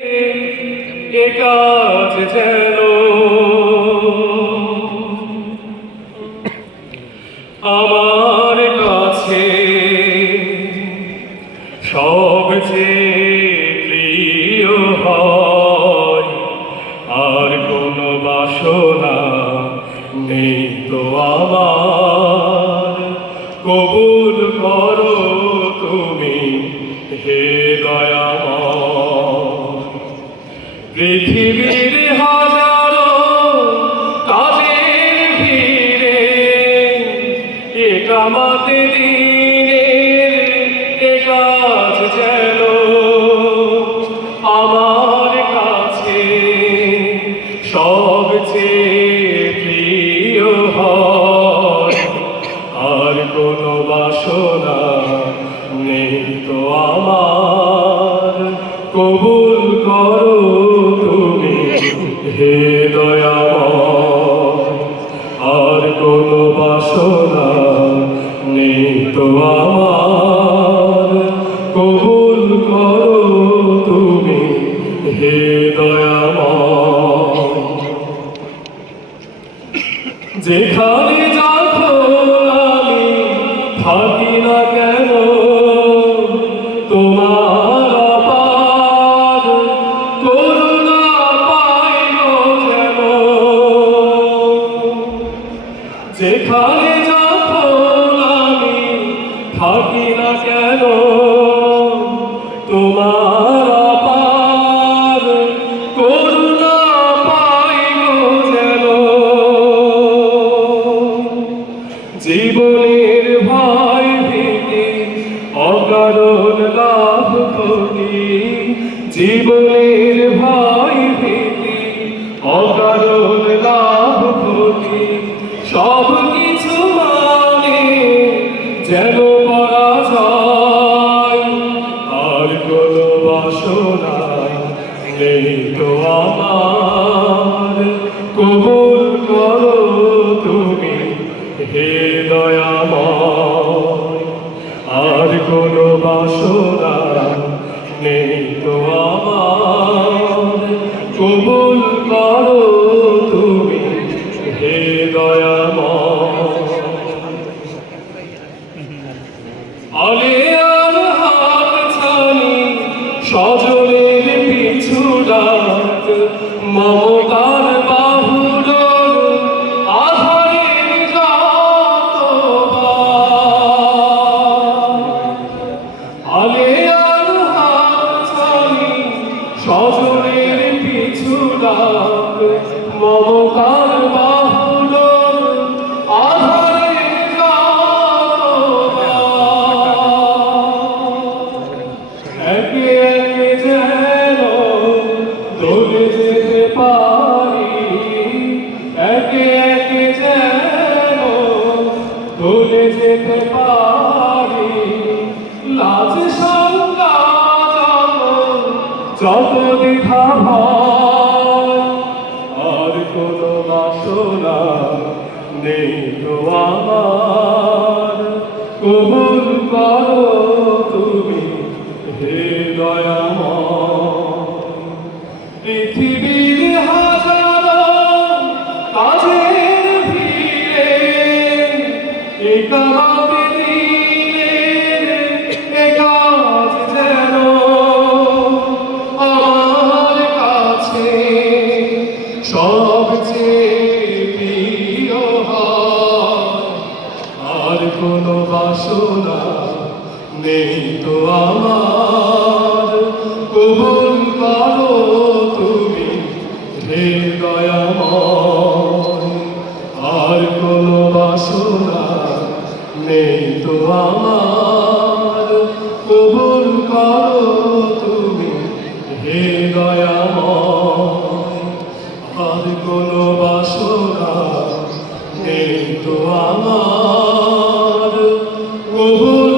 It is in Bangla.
এ যেন আমার কাছে সবচেয়ে প্রিয় হয়, আর কোনো বাসনা নেই তো আমার। কবুল করো তুমি, হে দয়াময়। পৃথিবীর হাজারো কাজের ভিড়ে একামাতে দিনের এ কাজ যেন আমার কাছে সবচেয়ে প্রিয় হয়। আর কোনো বাসনা নেই তো আমার। কবুল আর কোনো বাসনা নেই তো আমার। কবুল তুমি হে যেখানে যখন আমি থাকি থাকি না কেন? তোমার অপার করুণা পাইব যেন। জীবনের ভয় ভীতি, অকারণ লাভ ক্ষতি। জীবনের ভয় ভীতি, অকারণ লাভ ক্ষতি। সব কিছু মানে যেন নেই তো আমার। কবুল করো তুমি, হে দয়াময়। আর কোনো বাসনা নেই তো আমার। কবুল করো তুমি, হে দয়াময়। আলে আর হাত ছানি ডাক মমতার বাহুর যতবার আলে আর হাত সজনের পিছু ডাক মমতার যত দ্বিধা আর কোন বাসনা নেই তো আমার। কবুল করো তুমি হে দয়াময়। পৃথিবীর নেই তো আমার কবুল করো তুমি, হে দয়াময়। আর কোনো বাসনা নেই তো কবুল করো তুমি, হে দয়াময়। আর কোনো বাসনা নেই তো আমার, কবুল